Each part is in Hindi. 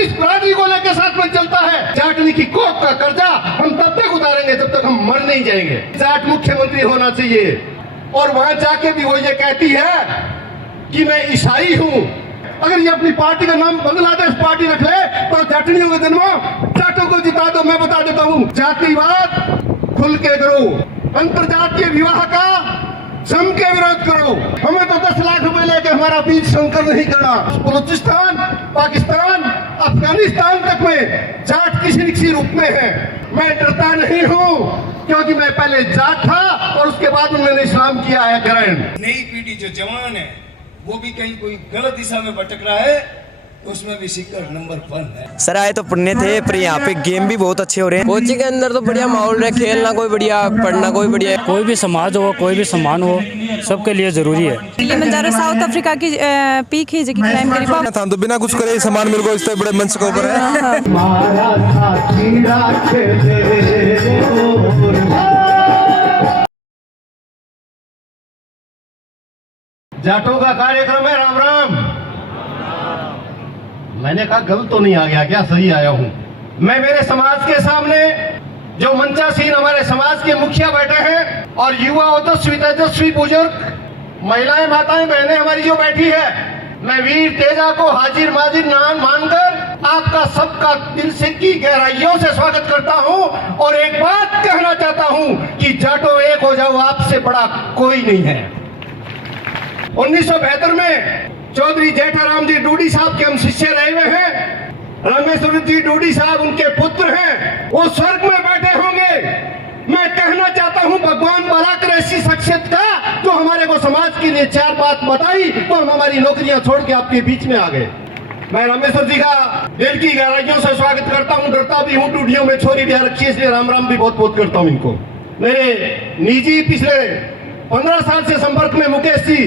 36 बरादरी को लेकर साथ में चलता है। जाटनी की कोख का कर्जा हम तब तक उतारेंगे जब तक हम मर नहीं जाएंगे। जाट मुख्यमंत्री होना चाहिए। और वहां जाके भी वो ये कहती है कि मैं ईसाई हूँ। अगर ये अपनी पार्टी का नाम बांग्लादेश पार्टी रख ले तो जाटनियों के जन्म जाटों को जिता दो। मैं बता देता हूँ, जातिवाद खुल के करो, अंतरजातीय विवाह का जम के विरोध करो। हमें तो 10 लाख रुपए लेके हमारा बीज संकर नहीं करना। बलूचिस्तान, पाकिस्तान, अफगानिस्तान तक में जाट किसी न किसी रूप में है। मैं डरता नहीं हूँ क्योंकि मैं पहले जाट था और उसके बाद में मैंने इस्लाम किया है ग्रहण। नई पीढ़ी जो जवान है वो भी कहीं कोई गलत दिशा में भटक रहा है, उसमें भी सिक्कर नंबर 1 है। सर आए तो पढ़ने थे, पर यहाँ पे गेम भी बहुत अच्छे हो रहे हैं। कोचिंग के अंदर तो बढ़िया माहौल है, खेलना कोई बढ़िया, पढ़ना कोई बढ़िया। कोई भी समाज हो, कोई भी सम्मान हो, सबके लिए जरूरी है। किलिमंजारो साउथ अफ्रीका की पीक है जो कि क्लाइम करी बाप था तो बिना कुछ करे सम्मान मिल गया। इस तरह बड़े मंच के ऊपर है। जाटों का कार्यक्रम है राम राम। मैंने कहा गलत तो नहीं आ गया क्या? सही आया हूं मैं। मेरे समाज के सामने जो मंचासीन हमारे समाज के मुखिया बैठे हैं और युवा ओजस्वी तेजस्वी बुजुर्ग महिलाएं, माताएं, बहनें हमारी जो बैठी है, मैं वीर तेजा को हाजिर माजिर नाम मानकर आपका सबका दिल से की गहराइयों से स्वागत करता हूं। और एक बात कहना चाहता हूं कि जाटो एक हो जाओ, आपसे बड़ा कोई नहीं है। 1972 में चौधरी जेठाराम जी डूडी साहब के हम शिष्य रहे हुए हैं। रामेश्वर जी डूडी साहब उनके पुत्र हैं, वो स्वर्ग में बैठे होंगे। मैं कहना चाहता हूं भगवान भला करे ऐसी शख्सियत का जो हमारे को समाज के लिए 4 बात बताई तो हम हमारी नौकरियां छोड़ के आपके बीच में आ गए। मैं रामेश्वर जी का दिल की गहराइयों से स्वागत करता हूं। डरता भी हूं, टूटियों में छोरी भी रखी है, इसलिए राम राम भी बहुत बहुत करता हूं इनको। मेरे निजी पिछले 15 साल से संपर्क में मुकेश जी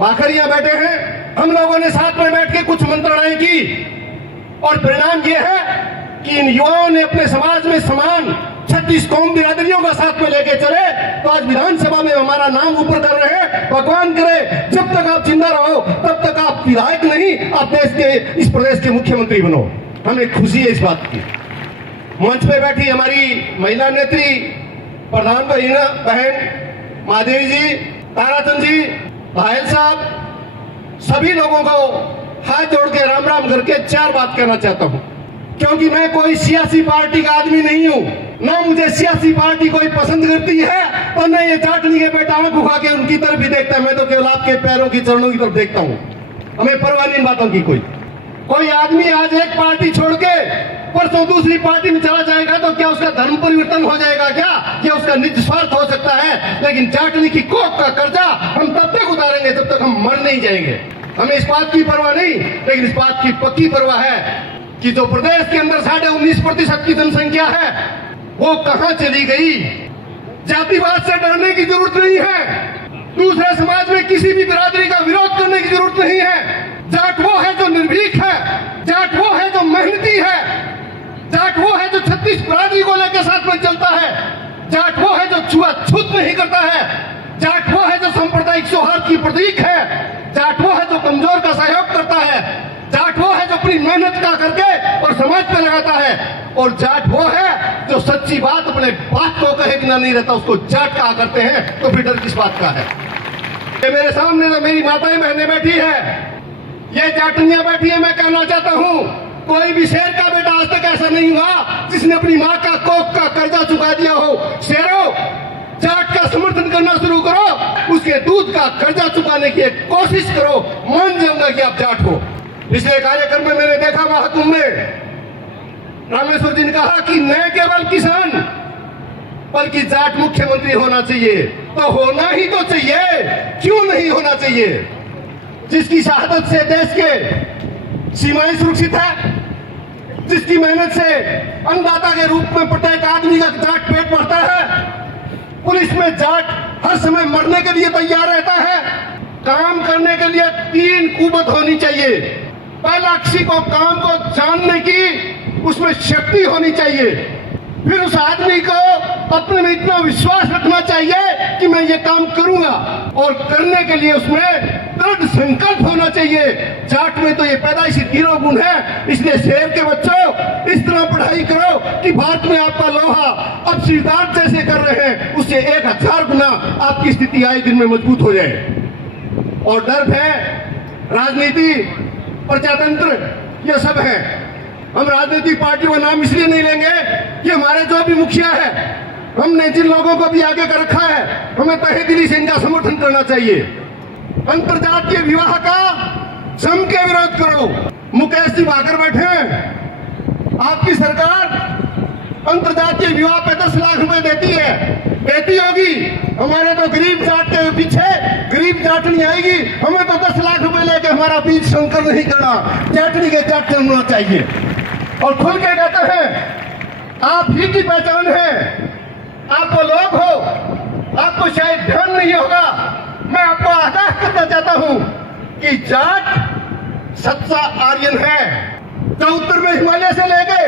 बाखरिया बैठे हैं। हम लोगों ने साथ में बैठ के कुछ मंत्रणाएं की और परिणाम ये है कि इन युवाओं ने अपने समाज में समान 36 कौम बिरादरियों का साथ में लेके चले तो आज विधानसभा में हमारा नाम ऊपर कर रहे हैं। भगवान करे जब तक आप जिंदा रहो तब तक आप विधायक नहीं, आप देश के इस प्रदेश के मुख्यमंत्री बनो। हमें खुशी है इस बात की। मंच पे बैठी हमारी महिला नेत्री प्रधान बहन महादेवी जी, ताराचंद जी, भायल साहब, सभी लोगों को हाथ जोड़ के राम राम करके 4 बात कहना चाहता हूं। क्योंकि मैं कोई सियासी पार्टी का आदमी नहीं हूं, ना मुझे सियासी पार्टी कोई पसंद करती है और न ये जाटनी के बेटा आंख उठा के उनकी तरफ ही देखता है। मैं तो केवल आपके पैरों की चरणों की तरफ देखता हूं। हमें परवाह नहीं इन बातों की। कोई आदमी आज एक पार्टी छोड़ के परसों दूसरी पार्टी में चला जाएगा तो क्या उसका धर्म परिवर्तन हो जाएगा? क्या ये उसका निज स्वार्थ हो सकता है? लेकिन जाटनी की कोख का कर्जा हम तब तक उतारेंगे जब तक हम मर नहीं जाएंगे। हमें इस बात की परवाह नहीं, लेकिन इस बात की पक्की परवाह है कि जो प्रदेश के अंदर 19.5% की जनसंख्या है वो कहां चली गई। जातिवाद से डरने की जरूरत नहीं है। दूसरे समाज में किसी भी बिरादरी का विरोध करने की जरूरत नहीं है। जाट वो है जो निर्भीक है, जाट वो है जो मेहनती है, जाट वो है जो 36 बरादरी को लेकर साथ में चलता है, जाट वो है जो छुआछूत नहीं करता है, जाट वो है जो सांप्रदायिक सौहार्द की प्रतीक है, जाट वो है जो कमजोर का सहयोग करता है, जाट वो है जो अपनी मेहनत का करके और समाज पे लगाता है, और जाट वो है जो सच्ची बात अपने बात को कहे बिना नहीं रहता, उसको जाट कहा करते हैं। तो फिर डर किस बात का है? ये मेरे सामने तो मेरी माताएं बहनें बैठी है, ये जाटनियां बैठी है। मैं कहना चाहता हूं कोई भी शेर का बेटा आज तक ऐसा नहीं हुआ जिसने अपनी माँ का कोख का कर्जा चुका दिया हो। शेरों, जाट का समर्थन करना शुरू करो, उसके दूध का कर्जा चुकाने की कोशिश करो, मान जाऊंगा कि आप जाट हो। पिछले कार्यक्रम में मैंने देखा महाकुंभ में रामेश्वर जी ने कहा कि न केवल किसान बल्कि जाट मुख्यमंत्री होना चाहिए। तो होना ही तो चाहिए, क्यों नहीं होना चाहिए? जिसकी शहादत से देश के सीमाएं सुरक्षित है, जिसकी मेहनत से अन्नदाता के रूप में प्रत्येक आदमी का जाट पेट भरता है, पुलिस में जाट हर समय मरने के लिए तैयार रहता है। काम करने के लिए 3 कुवत होनी चाहिए। पहला, किसी को काम को जानने की उसमें शक्ति होनी चाहिए। फिर उस आदमी को अपने में इतना विश्वास रखना चाहिए कि मैं ये काम करूंगा, और करने के लिए उसमें दृढ़ संकल्प होना चाहिए। जाट में तो ये पैदाइशी तीनों गुण है, इसलिए शेर के बच्चों इस तरह पढ़ाई करो कि भारत में आपका लोहा अब सिद्धार्थ जैसे कर रहे हैं उससे 1000 गुना आपकी स्थिति आए दिन में मजबूत हो जाए। और डर है, राजनीति, प्रजातंत्र, ये सब है। हम राजनीतिक पार्टियों का नाम इसलिए नहीं लेंगे कि हमारे जो भी मुखिया है, हमने जिन लोगों को भी आगे कर रखा है, हमें तहे दिली से इनका समर्थन करना चाहिए। अंतरजातीय विवाह का जम के विरोध करो। मुकेश जी भाकर बैठे हैं, आपकी सरकार अंतरजातीय विवाह पे 10 लाख रुपए देती है, देती होगी। हमारे तो गरीब जाट के पीछे गरीब जाटनी आएगी, हमें तो 10 लाख रुपए लेके हमारा बीज संकर नहीं करना, जाटनी के जाट होना चाहिए। और खुल के कहते हैं आप ही की पहचान है, आप वो लोग हो, आपको शायद ध्यान नहीं होगा। मैं आपको आगाह करना चाहता हूं कि जाट सच्चा आर्यन है, जो उत्तर में हिमालय से लेके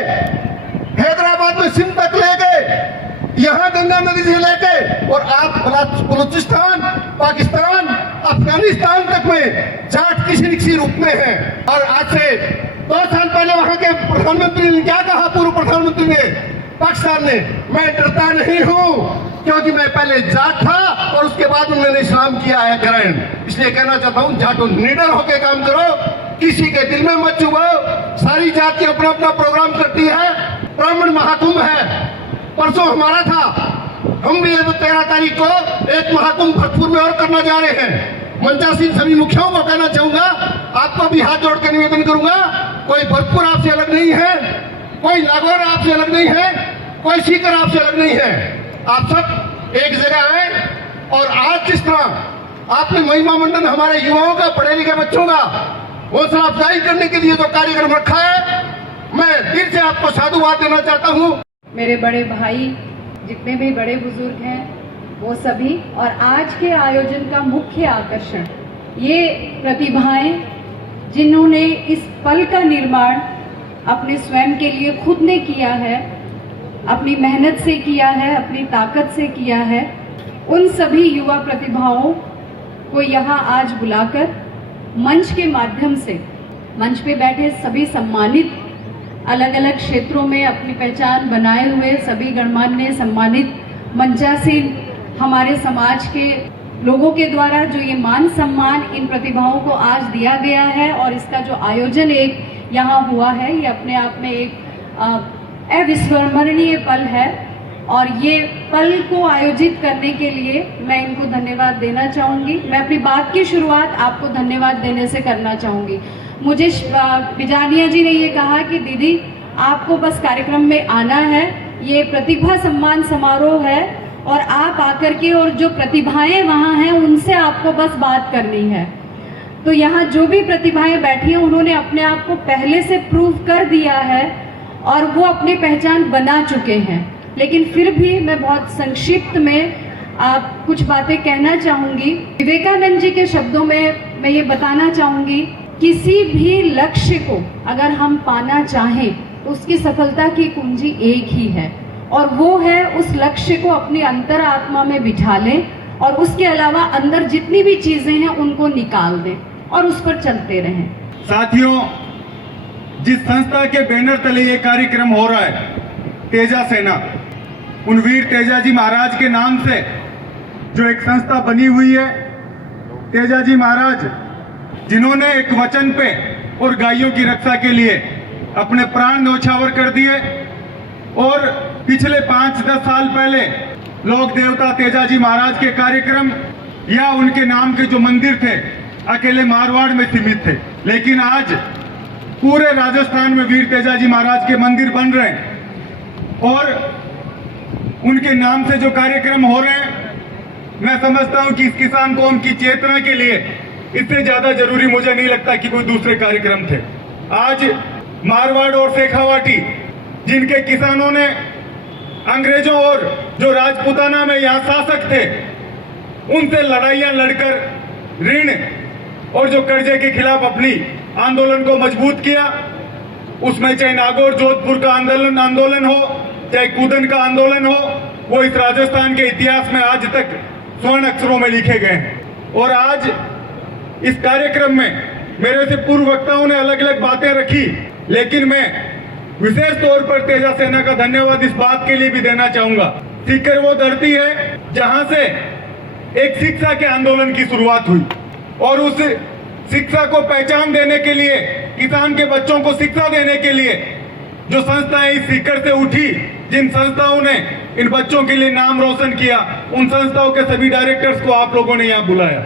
हैदराबाद में सिंध तक लेके यहां गंगा नदी से लेके और आप बलूचिस्तान, पाकिस्तान, अफगानिस्तान तक में जाट किसी न किसी रूप में है। और आज से 2 साल पहले वहां के प्रधानमंत्री ने क्या कहा, पूर्व प्रधानमंत्री ने पाकिस्तान ने, मैं डरता नहीं हूं क्योंकि मैं पहले जाट था और उसके बाद उन्होंने इस्लाम किया है ग्रहण। इसलिए कहना चाहता हूं जाटो निडर होकर काम करो, किसी के दिल में मत चुभाओ। सारी जाति अपना अपना प्रोग्राम करती है, ब्राह्मण महाकुंभ है, परसों हमारा था, हम भी 13 तारीख को एक महाकुंभ भरतपुर में और करना जा रहे हैं। मंचासीन सभी मुखियाओं को कहना चाहूंगा, आपको भी हाथ जोड़ कर निवेदन करूंगा, कोई भरतपुर आपसे अलग नहीं है, कोई नागौर आपसे अलग नहीं है, कोई सीकर आपसे अलग नहीं है। आप सब एक जगह आए और आज जिस तरह आपने महिमा मंडन हमारे युवाओं का, पढ़े लिखे बच्चों का हौसला अफजाई करने के लिए जो कार्यक्रम रखा है, मैं दिल से आपको साधुवाद देना चाहता हूँ। मेरे बड़े भाई, जितने भी बड़े बुजुर्ग हैं वो सभी, और आज के आयोजन का मुख्य आकर्षण ये प्रतिभाएं जिन्होंने इस पल का निर्माण अपने स्वयं के लिए खुद ने किया है, अपनी मेहनत से किया है, अपनी ताकत से किया है, उन सभी युवा प्रतिभाओं को यहाँ आज बुलाकर मंच के माध्यम से, मंच पे बैठे सभी सम्मानित, अलग अलग क्षेत्रों में अपनी पहचान बनाए हुए सभी गणमान्य सम्मानित मंचासीन हमारे समाज के लोगों के द्वारा जो ये मान सम्मान इन प्रतिभाओं को आज दिया गया है और इसका जो आयोजन एक यहाँ हुआ है, ये अपने आप में एक अविस्मरणीय पल है। और ये पल को आयोजित करने के लिए मैं इनको धन्यवाद देना चाहूँगी। मैं अपनी बात की शुरुआत आपको धन्यवाद देने से करना चाहूँगी। मुझे बिजानिया जी ने ये कहा कि दीदी आपको बस कार्यक्रम में आना है, ये प्रतिभा सम्मान समारोह है और आप आकर के और जो प्रतिभाएं वहाँ हैं उनसे आपको बस बात करनी है। तो यहाँ जो भी प्रतिभाएं बैठी हैं उन्होंने अपने आप को पहले से प्रूव कर दिया है और वो अपनी पहचान बना चुके हैं। लेकिन फिर भी मैं बहुत संक्षिप्त में आप कुछ बातें कहना चाहूँगी। विवेकानंद जी के शब्दों में मैं ये बताना चाहूँगी, किसी भी लक्ष्य को अगर हम पाना चाहें तो उसकी सफलता की कुंजी एक ही है और वो है उस लक्ष्य को अपनी अंतरात्मा में बिठा लें और उसके अलावा अंदर जितनी भी चीजें हैं उनको निकाल दें और उस पर चलते रहें। साथियों, जिस संस्था के बैनर तले ये कार्यक्रम हो रहा है, तेजा सेना, उन वीर तेजा जी महाराज के नाम से जो एक संस्था बनी हुई है, तेजा जी महाराज जिन्होंने एक वचन पे और गायों की रक्षा के लिए अपने प्राण न्यौछावर कर दिए और पिछले 5-10 साल पहले लोक देवता तेजा जी महाराज के कार्यक्रम या उनके नाम के जो मंदिर थे अकेले मारवाड़ में सीमित थे, लेकिन आज पूरे राजस्थान में वीर तेजा जी महाराज के मंदिर बन रहे हैं और उनके नाम से जो कार्यक्रम हो रहे हैं, मैं समझता हूं कि इस किसान कौम की चेतना के लिए इससे ज्यादा जरूरी मुझे नहीं लगता कि कोई दूसरे कार्यक्रम थे। आज मारवाड़ और शेखावाटी जिनके किसानों ने अंग्रेजों और जो राजपूताना में यहाँ शासक थे उनसे लड़ाइयां लड़कर ऋण और जो कर्जे के खिलाफ अपनी आंदोलन को मजबूत किया, उसमें चाहे नागौर जोधपुर का आंदोलन हो, चाहे कूदन का आंदोलन हो, वो इस राजस्थान के इतिहास में आज तक स्वर्ण अक्षरों में लिखे गए हैं। और आज इस कार्यक्रम में मेरे से पूर्व वक्ताओं ने अलग अलग बातें रखी, लेकिन मैं विशेष तौर पर तेजा सेना का धन्यवाद इस बात के लिए भी देना चाहूंगा। सीकर वो धरती है जहां से एक शिक्षा के आंदोलन की शुरुआत हुई और उस शिक्षा को पहचान देने के लिए, किसान के बच्चों को शिक्षा देने के लिए जो संस्थाएं इस सीकर से उठी, जिन संस्थाओं ने इन बच्चों के लिए नाम रोशन किया, उन संस्थाओं के सभी डायरेक्टर्स को आप लोगों ने यहाँ बुलाया।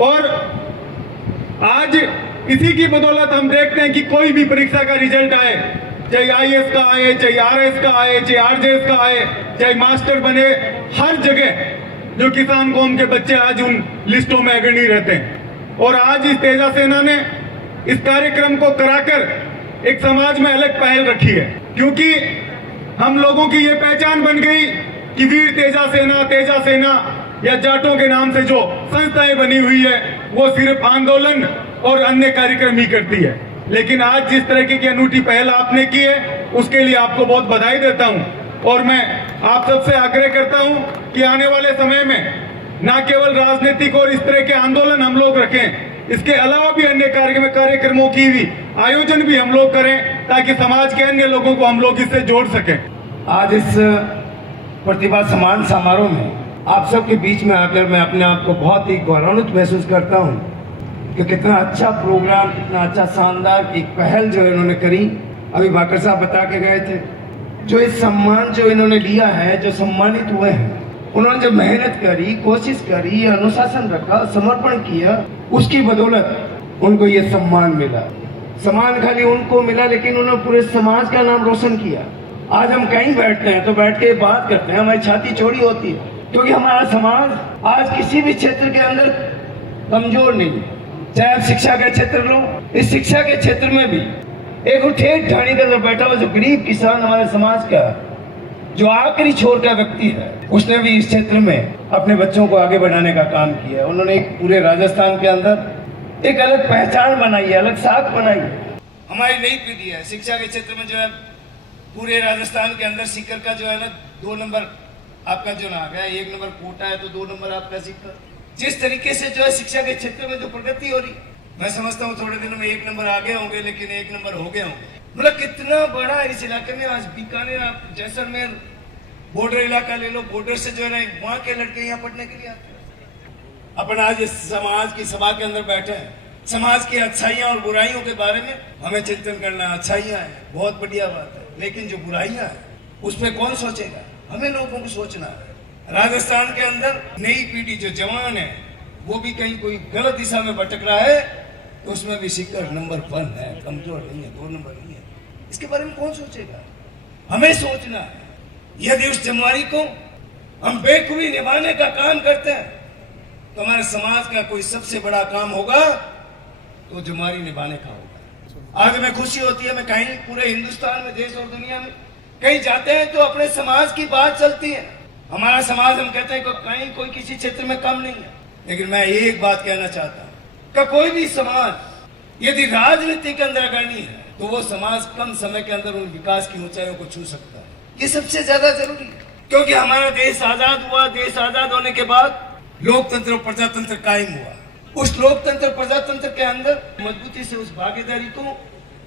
और आज इसी की बदौलत हम देखते हैं कि कोई भी परीक्षा का रिजल्ट आए, चाहे आईएएस का आए, चाहे आरएस का आए, चाहे आरजेएस का आए, चाहे मास्टर बने, हर जगह जो किसान कौम के बच्चे आज उन लिस्टों में अग्रणी रहते हैं। और आज इस तेजा सेना ने इस कार्यक्रम को कराकर एक समाज में अलग पहल रखी है, क्योंकि हम लोगों की ये पहचान बन गई कि वीर तेजा सेना या जाटों के नाम से जो संस्थाएं बनी हुई है वो सिर्फ आंदोलन और अन्य कार्यक्रम ही करती है। लेकिन आज जिस तरह की अनूठी पहल आपने की है उसके लिए आपको बहुत बधाई देता हूं। और मैं आप सबसे आग्रह करता हूं कि आने वाले समय में न केवल राजनीतिक और इस तरह के आंदोलन हम लोग रखें, इसके अलावा भी अन्य कार्यक्रमों की भी आयोजन भी हम लोग करें, ताकि समाज के अन्य लोगों को हम लोग इससे जोड़ सकें। आज इस प्रतिभा सम्मान समारोह में आप सबके बीच में आकर मैं अपने आप को बहुत ही गौरवान्वित महसूस करता हूं कि कितना अच्छा प्रोग्राम, कितना अच्छा शानदार एक पहल जो इन्होंने करी। अभी भाकर साहब बता के गए थे, जो इस सम्मान जो इन्होंने लिया है, जो सम्मानित हुए हैं, उन्होंने जब मेहनत करी, कोशिश करी, अनुशासन रखा, समर्पण किया, उसकी बदौलत उनको ये सम्मान मिला। सम्मान खाली उनको मिला, लेकिन उन्होंने पूरे समाज का नाम रोशन किया। आज हम कहीं बैठते हैं तो बैठ के बात करते हैं, हमारी छाती चौड़ी होती है, क्योंकि हमारा समाज आज किसी भी क्षेत्र के अंदर कमजोर नहीं है। चाहे आप शिक्षा का क्षेत्र लो, इस शिक्षा के क्षेत्र में भी एक ठेठ ढाणी के अंदर बैठा हुआ जो गरीब किसान हमारे समाज का, जो आखिरी छोर का व्यक्ति है, उसने भी इस क्षेत्र में अपने बच्चों को आगे बढ़ाने का काम किया। उन्होंने एक पूरे राजस्थान के अंदर एक अलग पहचान बनाई है, अलग साख बनाई है। हमारी नई पीढ़ी है शिक्षा के क्षेत्र में जो है, पूरे राजस्थान के अंदर सीकर का जो है ना 2 नंबर आपका जो ना गया, 1 नंबर कोटा है तो 2 नंबर आपका सीकर। जिस तरीके से जो है शिक्षा के क्षेत्र में जो प्रगति हो रही, मैं समझता हूँ थोड़े दिनों में 1 नंबर आगे होंगे, लेकिन 1 नंबर हो गए होंगे। मतलब कितना बड़ा इस इलाके में आज बीकानेर, आप जैसलमेर बॉर्डर इलाका ले लो, बॉर्डर से जो है ना वहां के लड़के यहाँ पढ़ने के लिए आते हैं। अपन आज इस समाज की सभा के अंदर बैठे हैं, समाज की अच्छाइयां और बुराइयों के बारे में हमें चिंतन करना। अच्छाइयां है, बहुत बढ़िया बात है, लेकिन जो बुराइयां है उस पर कौन सोचेगा? हमें लोगों को सोचना है। राजस्थान के अंदर नई पीढ़ी जो जवान है, वो भी कहीं कोई गलत दिशा में भटक रहा है, तो उसमें भी सीकर नंबर 1 है, कमजोर नहीं है, 2 नंबर नहीं है। इसके बारे में कौन सोचेगा? हमें सोचना है। यदि उस जिम्मेवारी को हम बेखूबी निभाने का काम करते हैं, तो हमारे समाज का कोई सबसे बड़ा काम होगा, तो जिम्मेवारी निभाने का होगा। आज हमें खुशी होती है, मैं कहीं पूरे हिंदुस्तान में, देश और दुनिया में कहीं जाते हैं तो अपने समाज की बात चलती है। हमारा समाज, हम कहते हैं कि कहीं कोई किसी क्षेत्र में कम नहीं है, लेकिन मैं एक बात कहना चाहता हूँ कि कोई भी समाज यदि राजनीति के अंदर अग्रणी है, तो वो समाज कम समय के अंदर उन विकास की ऊंचाइयों को छू सकता है। ये सबसे ज्यादा जरूरी है, क्योंकि हमारा देश आजाद हुआ। देश आजाद होने के बाद लोकतंत्र और प्रजातंत्र कायम हुआ। उस लोकतंत्र प्रजातंत्र के अंदर मजबूती से उस भागीदारी को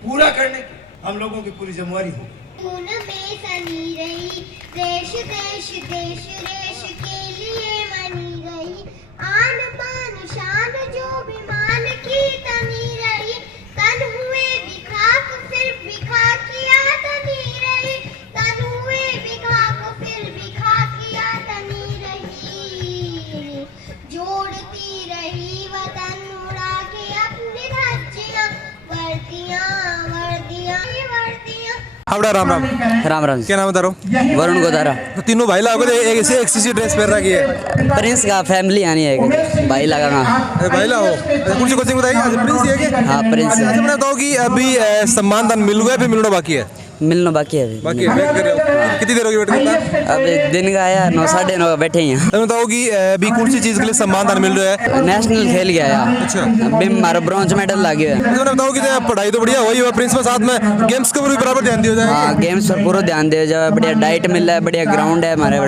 पूरा करने की हम लोगों की पूरी जिम्मेवारी होगी। खून में सनी रही, देश देश देश रेश के लिए मनी गई, आन बान शान जो विमान की तनी रही, तन हुए बिखाक फिर बिखा किया तनी रही, तन हुए बिखाक फिर बिखा किया तनी रही, जोड़ती रही वतन उड़ा के अपनी धज्जियां, वर्दियां वर्दियां वर्दियां। आपड़ा राम राम। राम राम। क्या नाम है तारो? वरुण गोदारा। तो तीनों भाई लोग एक सी ड्रेस पहन रखी है। प्रिंस का फैमिली आनी है, भाई लगाना। भाई लो कौन सी कोचिंग बताइए? प्रिंस ही है क्या? हाँ, प्रिंस है। अच्छा, मैं बताओ कि अभी सम्मान दान मिल गया, फिर मिलना बाकी है? मिलना बाकी है अभी। बाकी है, वेट कर रहे हो? कितनी देर होगी वेट करना? अभी दिन का आया 9 साढ़े 9 बैठे ही हैं। तो बताओ कि अभी कौन सी चीज के लिए सम्मान दान मिल रहा है? नेशनल खेल गया यार। अच्छा, अभी हमारा ब्रॉन्ज मेडल लगे है। तो बताओ कि पढ़ाई तो बढ़िया हुई है, प्रिंस में साथ में गेम्स के ऊपर भी बराबर ध्यान दिया जाएगा? हाँ, गेम्स पर पूरा ध्यान दिया जाए। बढ़िया डाइट मिल रहा है, बढ़िया ग्राउंड है हमारे,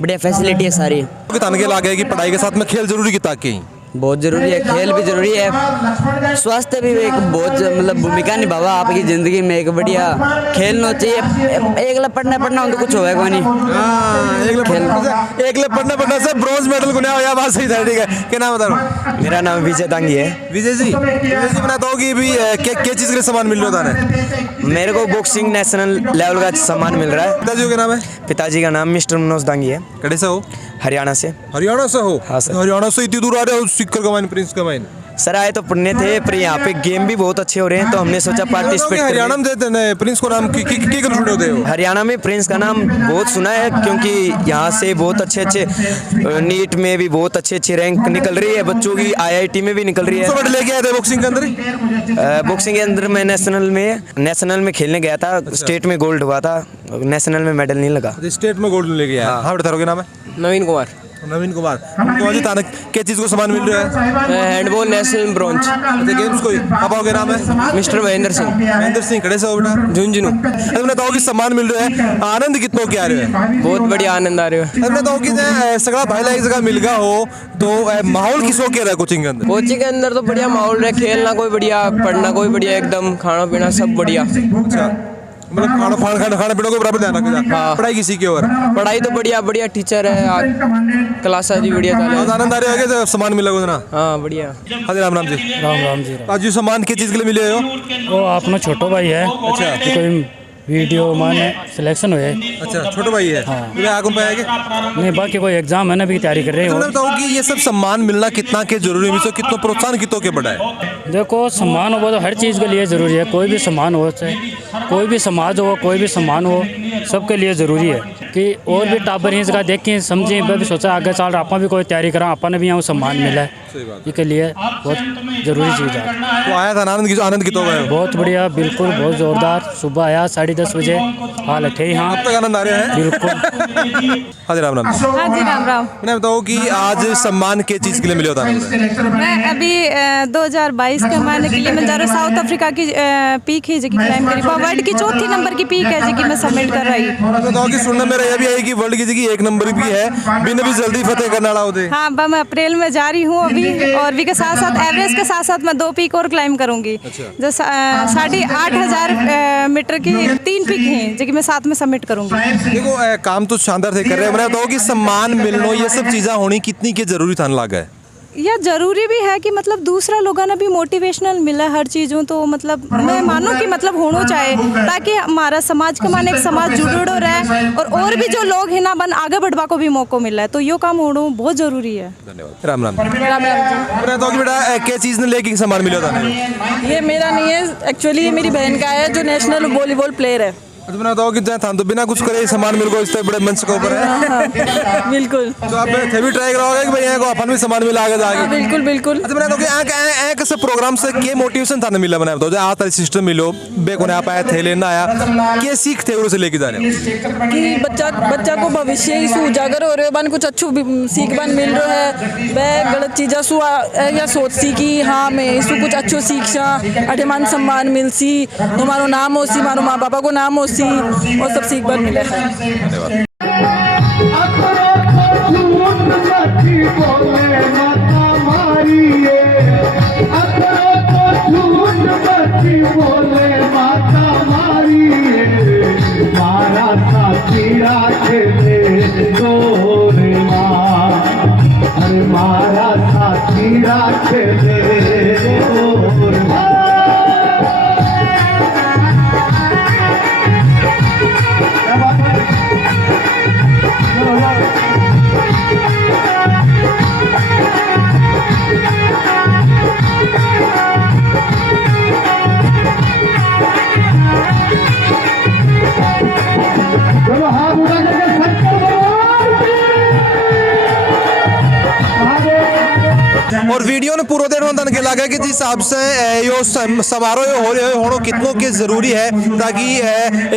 बढ़िया फैसिलिटी है सारी। तान के लागे कि पढ़ाई के साथ में खेल जरूरी की ताकि बहुत जरूरी है, खेल भी जरूरी है, स्वास्थ्य भी एक बहुत मतलब भूमिका निभावा आपकी जिंदगी में। एक बढ़िया खेलना चाहिए, एक लग पढ़ना तो कुछ होगा कोई नहीं। एक पढ़ना से ब्रॉन्ज मेडल को नया बात सही था। ठीक है, क्या नाम बता रहा हूँ? मेरा नाम विजय दांगी है। विजय जी बताता हूँ कि भी क्या चीज़ के लिए सामान मिल रहा था? मेरे को बॉक्सिंग नेशनल लेवल का सामान मिल रहा है। पिताजी का नाम है? पिताजी का नाम मिस्टर मनोज दांगी है। कड़े से हो? हरियाणा से। हरियाणा से हो? हाँ सर। हरियाणा से इतनी दूर आ रहे हो सिक्कर कमाइन, प्रिंस कमाइन? सर आए तो पढ़ने थे, पर यहाँ पे गेम भी बहुत अच्छे हो रहे हैं तो हमने सोचा पार्टिसिपेट हरियाणा में देते हैं प्रिंस को नाम की कर होते हो? हरियाणा में प्रिंस का नाम बहुत सुना है, क्योंकि यहाँ से बहुत अच्छे नीट में भी बहुत अच्छे रैंक निकल रही है बच्चों की, IIT में भी निकल रही है। लेके आए थे बॉक्सिंग के अंदर? बॉक्सिंग के अंदर मैं नेशनल में खेलने गया था। स्टेट में गोल्ड हुआ था, नेशनल में मेडल नहीं लगा। स्टेट में गोल्ड लेके आया। हाँ बता रहे नाम है? नवीन कुमार। नवीन कुमार क्या चीज को सामान मिल रहा है? Handball national bronze. अच्छा गेम्स कोई आप आओगे? नाम है? मिस्टर महेंद्र सिंह। महेंद्र सिंह। खड़े से हो बेटा? झुंझुनू। अरे बताओ कि सामान मिल रहा है, आनंद कितना क्या रहे है? बहुत बढ़िया आनंद आ रहा है। अरे बताओ कि सगड़ा भाईला एक जगह मिल गया हो तो माहौल किसो क्या रहा है कोचिंग के अंदर? कोचिंग के अंदर तो बढ़िया माहौल है, खेलना कोई बढ़िया, पढ़ना कोई बढ़िया, एकदम खाना पीना सब बढ़िया। अच्छा मतलब खाना पीना को बराबर ध्यान रखा। हाँ। पढ़ाई किसी की और? पढ़ाई तो बढ़िया टीचर है, क्लास भी बढ़िया चल रही है। आनंद आ रहा है कि सामान मिला को ना? हाँ बढ़िया। हाँ जी राम जी। राम जी। आज जो सामान किस चीज के लिए मिले हो? वो अपना छोटो भाई है। अच्छा। तो कोई वीडियो माने सिलेक्शन हुए। अच्छा छोटा भाई है। हाँ। तो आगे पाया कि नहीं, बाकी कोई एग्जाम है ना, भी तैयारी कर रहे तो हो। मैं बताऊँ कि ये सब सम्मान मिलना कितना के जरूरी है, कितना प्रोत्साहन कितों के बड़ा है? देखो सम्मान हो तो हर चीज़ के लिए ज़रूरी है, कोई भी सम्मान हो, चाहे कोई भी समाज हो, कोई भी सम्मान हो, सबके लिए ज़रूरी है कि और भी टाबर ही इसका देखें समझें। मैं भी सोचा आगे चल आप भी कोई तैयारी करा, अपन भी यहाँ सम्मान मिला है, इसके लिए बहुत ज़रूरी चीज़ है। तो आया था आनंद कितों गए? बहुत बढ़िया, बिल्कुल बहुत ज़ोरदार। सुबह आया 10:30 बजे, हाल है यहाँ। अब तक आनंद आ रहा है? बिल्कुल। हाँ जी राम। हाँ जी राम। मैं बताऊँ कि आज सम्मान के चीज़ के लिए मिले होता है? मैं अभी 2022 के माने के लिए मैं जा रहा हूँ साउथ अफ्रीका की पीक है जो कि क्लाइम करी, वर्ल्ड की 4थी नंबर की पीक है जो कि मैं सबमिट कर रही हूँ। बताओ कि सुनने में यह भी है कि वर्ल्ड की 1 नंबर भी है, बिन भी जल्दी फतेह करने वाला होते। हाँ मैं अप्रैल में जा रही हूँ अभी, और भी के साथ साथ एवरेज के साथ साथ मैं 2 पीक और क्लाइम करूँगी। जो 8,500 मीटर की 3 पीक हैं जो कि मैं साथ में सबमिट करूँगी। देखो काम तो शानदार से कर रहे हैं। मैं बताओ कि सम्मान मिलना ये सब चीज़ें होनी कितनी के जरूरी था लगा है? यह जरूरी भी है कि मतलब दूसरा लोगों ने भी मोटिवेशनल मिला हर चीज़ों, तो मतलब मैं मानूँ कि मतलब होना चाहिए ताकि हमारा समाज के माने एक समाज जुड़ो रहे और भी जो लोग हैं ना बन आगे बढ़वा को भी मौका मिला है, तो यो काम होना बहुत जरूरी है। धन्यवाद। राम राम जी। तो बेटा क्या चीज़ ने लेके सामान मिला था? ये मेरा नहीं है, एक्चुअली ये मेरी बहन का है जो नेशनल वॉलीबॉल प्लेयर है। तो मैं बताओ कि था तो बिना कुछ करे सामान मिल को इस तरह बड़े मंच के ऊपर है। बिल्कुल। तो आप थे भी ट्राई कराओगे कि भाई यहाँ को अपन भी सामान मिला आगे जाके? बिल्कुल बिल्कुल। अच्छा मैं बताओ कि प्रोग्राम से क्या मोटिवेशन था मिला? बना बताओ आ तारी सिस्टम मिलो बेको ने आप आया थे लेना आया क्या सीख थे उसे लेके जाने कि बच्चा को भविष्य इसु उजागर हो रहे हो, बन कुछ अच्छो सीख बन मिल रहा है, वह गलत चीज़ा सु या सोच सी कि हाँ मैं इसु कुछ अच्छो सीखा, अठे मान सम्मान मिल सी, हमारो नाम हो सी, मारो माँ बापा को नाम हो सी, और सब सीख बन मिला है। मारा साथी राख और वीडियो ने पूरा देर होता आपके लगे कि जिस हिसाब से यो समारोह हो रहे होना कितनों के जरूरी है ताकि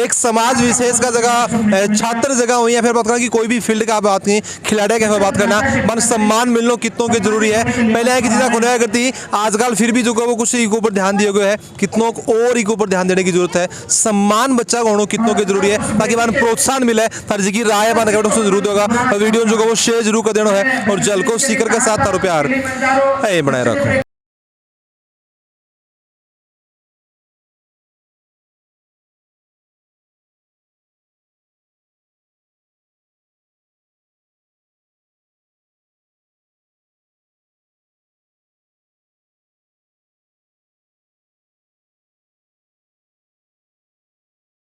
एक समाज विशेष का जगह छात्र जगह हो या फिर बात करना कि कोई भी फील्ड का बात नहीं खिलाड़ी का बात करना मन सम्मान मिलना कितनों के जरूरी है। पहले है कि जितना खुनाया करती आजकल फिर भी जो वो कुछ इको ऊपर ध्यान दिया गया है कितनों और इको ऊपर ध्यान देने की जरूरत है। सम्मान बच्चा को होना कितनों के जरूरी है ताकि मन प्रोत्साहन मिले ताकि की राय बन जरूर होगा। वीडियो जो वो शेयर जरूर कर देना है और जल को सीकर के साथ तारो प्यार बनाए रखो।